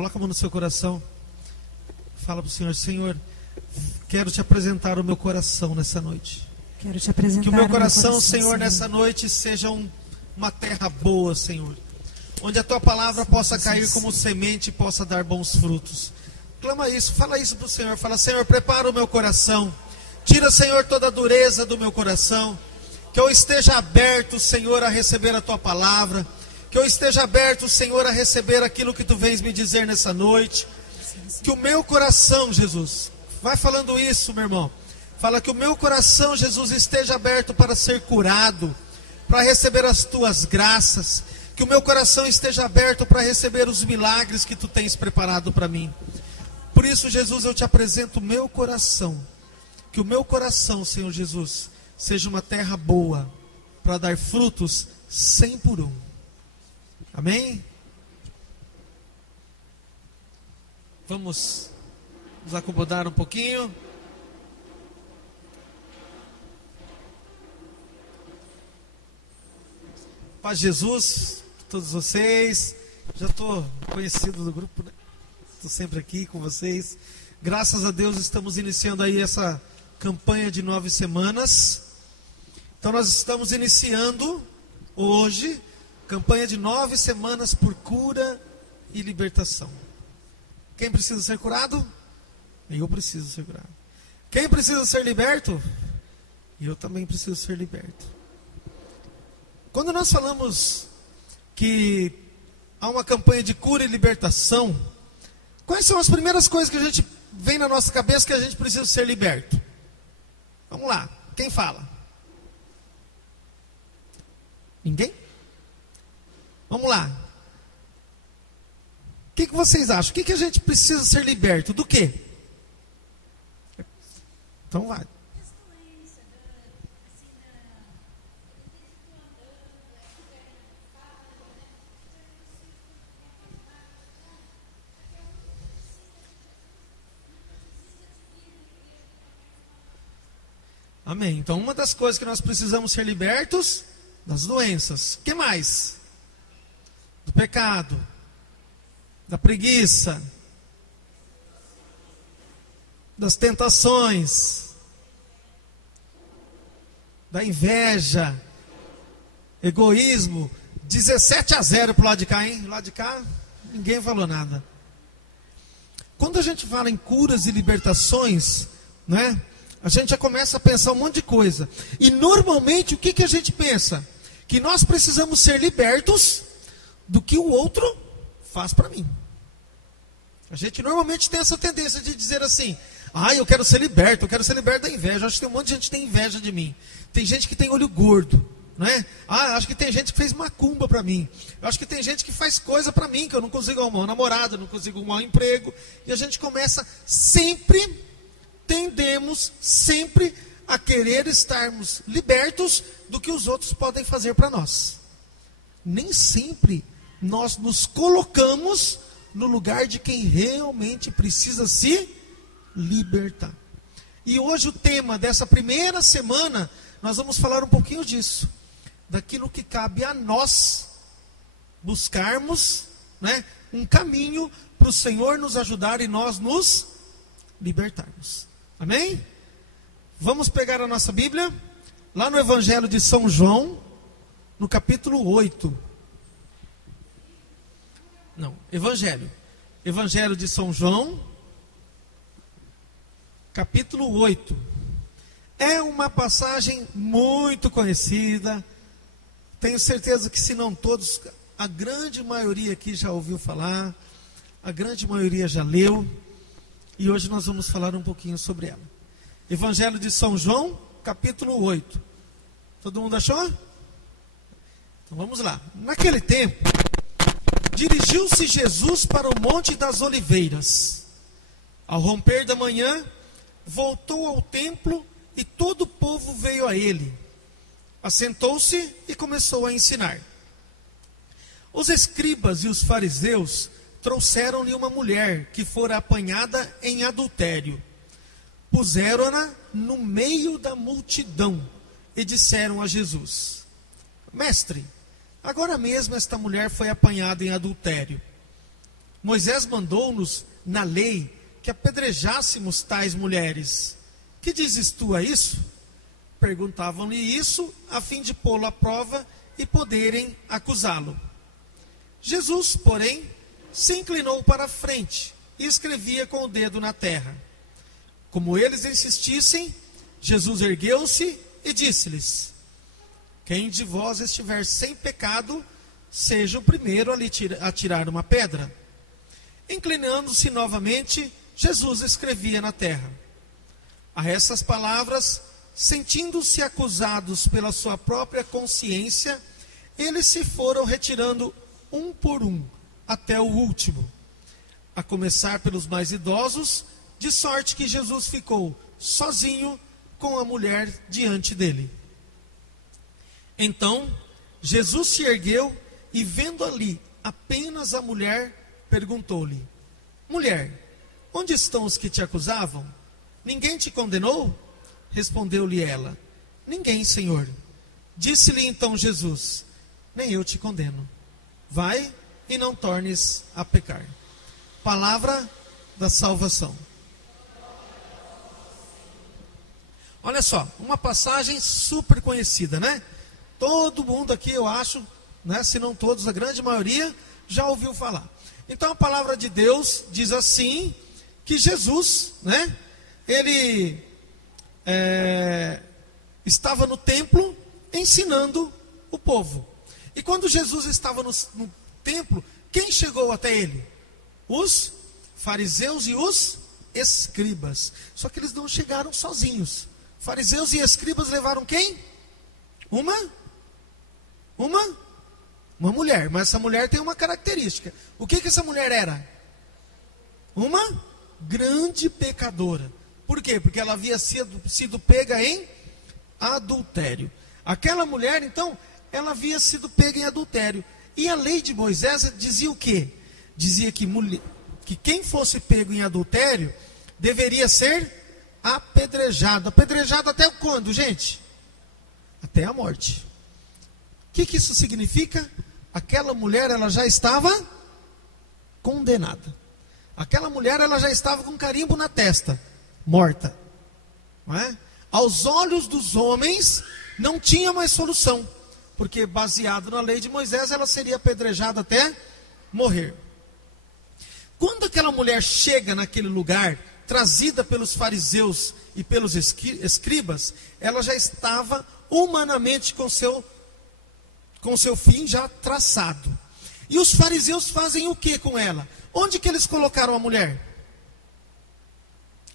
Coloca a mão no seu coração. Fala para o Senhor: Senhor, quero te apresentar o meu coração nessa noite. Quero te apresentar que o meu coração, Senhor, Senhor, nessa noite seja uma terra boa, Senhor, onde a tua palavra possa cair como semente e possa dar bons frutos. Clama isso, fala isso para o Senhor. Fala: Senhor, prepara o meu coração. Tira, Senhor, toda a dureza do meu coração. Que eu esteja aberto, Senhor, a receber a tua palavra. Que eu esteja aberto, Senhor, a receber aquilo que tu vens me dizer nessa noite. Que o meu coração, Jesus, vai falando isso, meu irmão. Fala que o meu coração, Jesus, esteja aberto para ser curado, para receber as tuas graças. Que o meu coração esteja aberto para receber os milagres que tu tens preparado para mim. Por isso, Jesus, eu te apresento o meu coração. Que o meu coração, Senhor Jesus, seja uma terra boa, para dar frutos 100 por 1. Amém? Vamos nos acomodar um pouquinho. Paz de Jesus, todos vocês. Já estou conhecido do grupo, né? Estou sempre aqui com vocês. Graças a Deus estamos iniciando aí essa campanha de 9 semanas. Então nós estamos iniciando hoje campanha de 9 semanas por cura e libertação. Quem precisa ser curado? Eu preciso ser curado. Quem precisa ser liberto? Eu também preciso ser liberto. Quando nós falamos que há uma campanha de cura e libertação, quais são as primeiras coisas que a gente vem na nossa cabeça que a gente precisa ser liberto? Vamos lá, quem fala? Ninguém? Vamos lá. O que vocês acham? O que a gente precisa ser liberto? Do quê? Então vai. Amém. Então, uma das coisas que nós precisamos ser libertos, das doenças. O que mais? Do pecado, da preguiça, das tentações, da inveja, egoísmo. 17-0 pro lado de cá, hein? Lado de cá, ninguém falou nada. Quando a gente fala em curas e libertações, né? A gente já começa a pensar um monte de coisa. E normalmente o que a gente pensa? Que nós precisamos ser libertos do que o outro faz para mim. A gente normalmente tem essa tendência de dizer assim: eu quero ser liberto da inveja. Acho que tem um monte de gente que tem inveja de mim. Tem gente que tem olho gordo, não é? Acho que tem gente que fez macumba para mim. Eu acho que tem gente que faz coisa para mim, que eu não consigo arrumar uma namorada, não consigo arrumar um emprego. E a gente começa tendemos sempre a querer estarmos libertos do que os outros podem fazer para nós. Nem sempre nós nos colocamos no lugar de quem realmente precisa se libertar. E hoje o tema dessa primeira semana, nós vamos falar um pouquinho disso. Daquilo que cabe a nós buscarmos, né, um caminho para o Senhor nos ajudar e nós nos libertarmos. Amém? Vamos pegar a nossa Bíblia, lá no Evangelho de São João, no capítulo 8. Não, Evangelho de São João, capítulo 8. É uma passagem muito conhecida. Tenho certeza que, se não todos, a grande maioria aqui já ouviu falar, a grande maioria já leu. E hoje nós vamos falar um pouquinho sobre ela. Evangelho de São João, capítulo 8. Todo mundo achou? Então vamos lá. Naquele tempo, dirigiu-se Jesus para o Monte das Oliveiras. Ao romper da manhã, voltou ao templo e todo o povo veio a ele. Assentou-se e começou a ensinar. Os escribas e os fariseus trouxeram-lhe uma mulher que fora apanhada em adultério. Puseram-na no meio da multidão e disseram a Jesus: Mestre, agora mesmo esta mulher foi apanhada em adultério. Moisés mandou-nos na lei que apedrejássemos tais mulheres. Que dizes tu a isso? Perguntavam-lhe isso a fim de pô-lo à prova e poderem acusá-lo. Jesus, porém, se inclinou para a frente e escrevia com o dedo na terra. Como eles insistissem, Jesus ergueu-se e disse-lhes: quem de vós estiver sem pecado, seja o primeiro a tirar uma pedra. Inclinando-se novamente, Jesus escrevia na terra. A essas palavras, sentindo-se acusados pela sua própria consciência, eles se foram retirando um por um, até o último, a começar pelos mais idosos, de sorte que Jesus ficou sozinho com a mulher diante dele. Então, Jesus se ergueu e, vendo ali apenas a mulher, perguntou-lhe: mulher, onde estão os que te acusavam? Ninguém te condenou? Respondeu-lhe ela: ninguém, Senhor. Disse-lhe então Jesus: nem eu te condeno. Vai e não tornes a pecar. Palavra da salvação. Olha só, uma passagem super conhecida, né? Todo mundo aqui, eu acho, né, se não todos, a grande maioria, já ouviu falar. Então a palavra de Deus diz assim, que Jesus, né, ele estava no templo ensinando o povo. E quando Jesus estava no templo, quem chegou até ele? Os fariseus e os escribas. Só que eles não chegaram sozinhos. Fariseus e escribas levaram quem? Uma mulher. Mas essa mulher tem uma característica. O que essa mulher era? Uma grande pecadora. Por quê? Porque ela havia sido pega em adultério. Aquela mulher, então, ela havia sido pega em adultério. E a lei de Moisés dizia o quê? Dizia que quem fosse pego em adultério deveria ser apedrejado. Apedrejado até quando, gente? Até a morte. O que isso significa? Aquela mulher, ela já estava condenada. Aquela mulher, ela já estava com carimbo na testa, morta. Não é? Aos olhos dos homens, não tinha mais solução. Porque baseado na lei de Moisés, ela seria apedrejada até morrer. Quando aquela mulher chega naquele lugar, trazida pelos fariseus e pelos escribas, ela já estava humanamente com seu fim já traçado. E os fariseus fazem o que com ela? Onde que eles colocaram a mulher?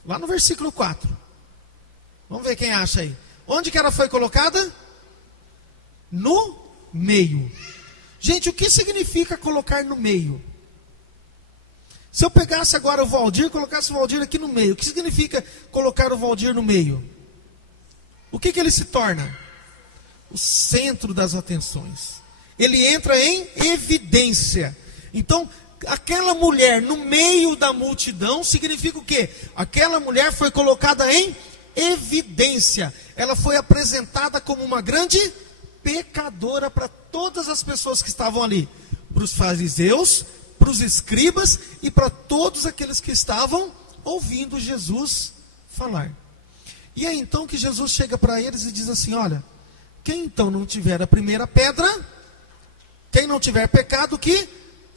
Lá no versículo 4. Vamos ver quem acha aí. Onde que ela foi colocada? No meio. Gente, o que significa colocar no meio? Se eu pegasse agora o Valdir e colocasse o Valdir aqui no meio, o que significa colocar o Valdir no meio? O que ele se torna? O centro das atenções. Ele entra em evidência. Então, aquela mulher no meio da multidão significa o quê? Aquela mulher foi colocada em evidência. Ela foi apresentada como uma grande pecadora para todas as pessoas que estavam ali. Para os fariseus, para os escribas e para todos aqueles que estavam ouvindo Jesus falar. E é então que Jesus chega para eles e diz assim: olha, quem então não tiver a primeira pedra, quem não tiver pecado, que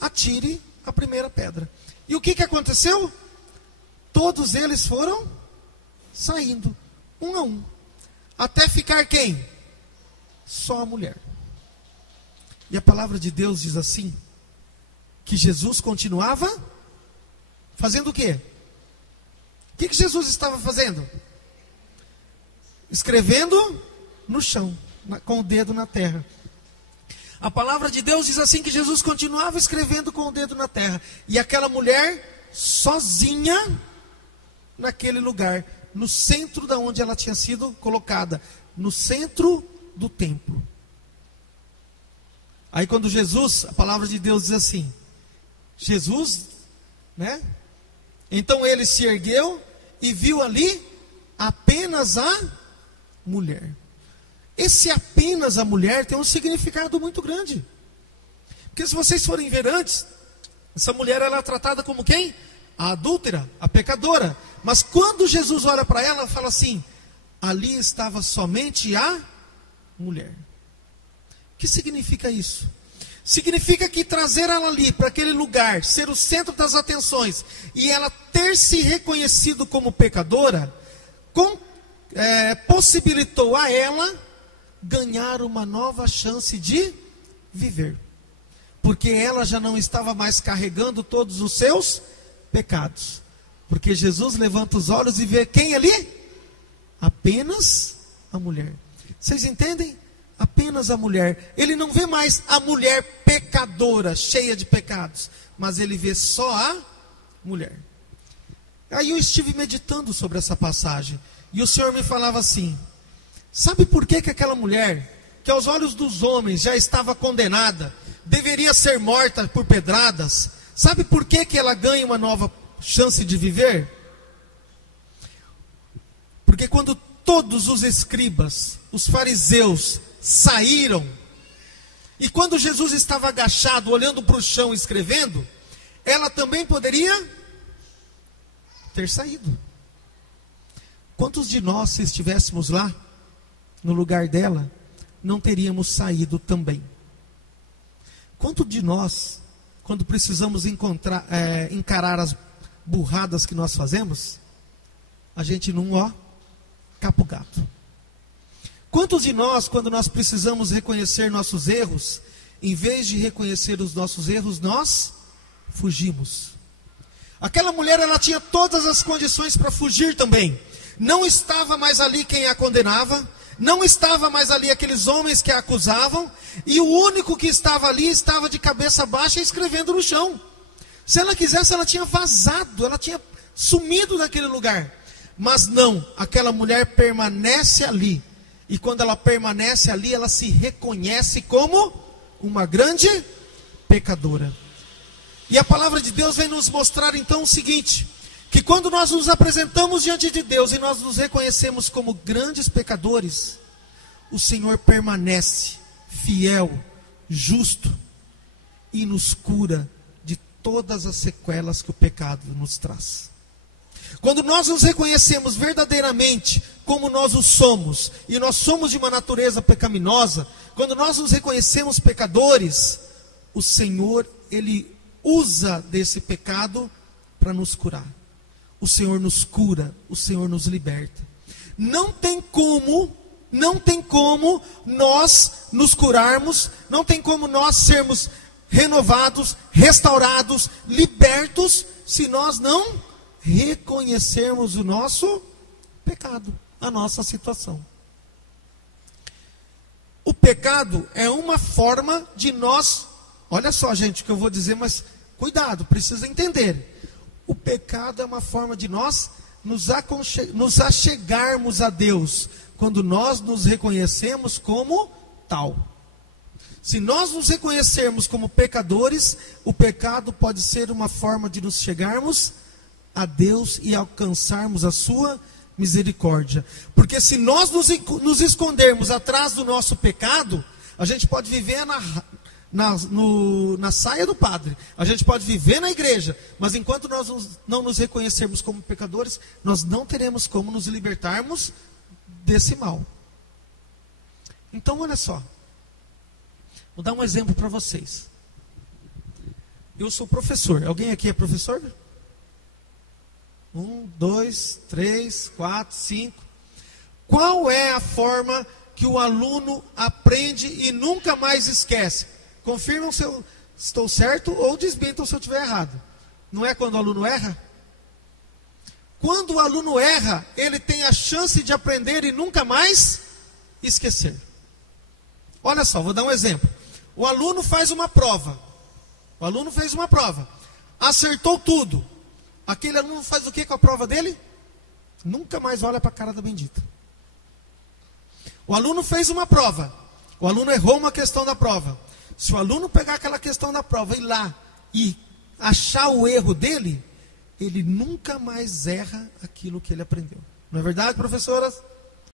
atire a primeira pedra. E o que aconteceu? Todos eles foram saindo, um a um, até ficar quem? Só a mulher. E a palavra de Deus diz assim, que Jesus continuava fazendo o quê? O que Jesus estava fazendo? Escrevendo no chão, com o dedo na terra. A palavra de Deus diz assim, que Jesus continuava escrevendo com o dedo na terra. E aquela mulher sozinha naquele lugar, no centro da onde ela tinha sido colocada, no centro do templo. Aí quando Jesus, a palavra de Deus diz assim, Jesus, né? Então ele se ergueu e viu ali apenas a mulher. Esse apenas a mulher tem um significado muito grande. Porque se vocês forem ver antes, Essa mulher, ela é tratada como quem? A adúltera, a pecadora. Mas quando Jesus olha para ela, fala assim: ali estava somente a mulher. O que significa isso? Significa que trazer ela ali, para aquele lugar, ser o centro das atenções, e ela ter se reconhecido como pecadora, possibilitou a ela ganhar uma nova chance de viver. Porque ela já não estava mais carregando todos os seus pecados. Porque Jesus levanta os olhos e vê quem ali? Apenas a mulher. Vocês entendem? Apenas a mulher. Ele não vê mais a mulher pecadora, cheia de pecados, mas ele vê só a mulher. Aí eu estive meditando sobre essa passagem, e o Senhor me falava assim: sabe por que aquela mulher, que aos olhos dos homens já estava condenada, deveria ser morta por pedradas, sabe por que ela ganha uma nova chance de viver? Porque quando todos os escribas, os fariseus, saíram, e quando Jesus estava agachado, olhando para o chão, escrevendo, ela também poderia ter saído. Quantos de nós, se estivéssemos lá, no lugar dela, não teríamos saído também? Quanto de nós, quando precisamos encarar as burradas que nós fazemos, a gente não capa o gato? Quantos de nós, quando nós precisamos reconhecer nossos erros, em vez de reconhecer os nossos erros, nós fugimos? Aquela mulher, ela tinha todas as condições para fugir também. Não estava mais ali quem a condenava, não estava mais ali aqueles homens que a acusavam, e o único que estava ali estava de cabeça baixa escrevendo no chão. Se ela quisesse, ela tinha vazado, ela tinha sumido daquele lugar. Mas não, aquela mulher permanece ali. E quando ela permanece ali, ela se reconhece como uma grande pecadora. E a palavra de Deus vem nos mostrar então o seguinte: que quando nós nos apresentamos diante de Deus e nós nos reconhecemos como grandes pecadores, o Senhor permanece fiel, justo, e nos cura de todas as sequelas que o pecado nos traz. Quando nós nos reconhecemos verdadeiramente como nós o somos, e nós somos de uma natureza pecaminosa, quando nós nos reconhecemos pecadores, o Senhor, Ele usa desse pecado para nos curar. O Senhor nos cura, o Senhor nos liberta. Não tem como nós nos curarmos, não tem como nós sermos renovados, restaurados, libertos, se nós não reconhecermos o nosso pecado, a nossa situação. O pecado é uma forma de nós, olha só, gente, o que eu vou dizer, mas cuidado, precisa entender. O pecado é uma forma de nós nos achegarmos a Deus, quando nós nos reconhecemos como tal. Se nós nos reconhecermos como pecadores, o pecado pode ser uma forma de nos chegarmos a Deus e alcançarmos a sua misericórdia. Porque se nós nos escondermos atrás do nosso pecado, a gente pode viver na saia do padre, a gente pode viver na igreja, mas enquanto nós não nos reconhecermos como pecadores, nós não teremos como nos libertarmos desse mal. Então olha só, vou dar um exemplo para vocês. Eu sou professor. Alguém aqui é professor? 1, 2, 3, 4, 5. Qual é a forma que o aluno aprende e nunca mais esquece? Confirmam se eu estou certo ou desmentam se eu estiver errado. Não é quando o aluno erra? Quando o aluno erra, ele tem a chance de aprender e nunca mais esquecer. Olha só, vou dar um exemplo. O aluno faz uma prova. Acertou tudo. Aquele aluno faz o que com a prova dele? Nunca mais olha para a cara da bendita. O aluno fez uma prova. O aluno errou uma questão da prova. Se o aluno pegar aquela questão da prova e ir lá e achar o erro dele, ele nunca mais erra aquilo que ele aprendeu. Não é verdade, professoras?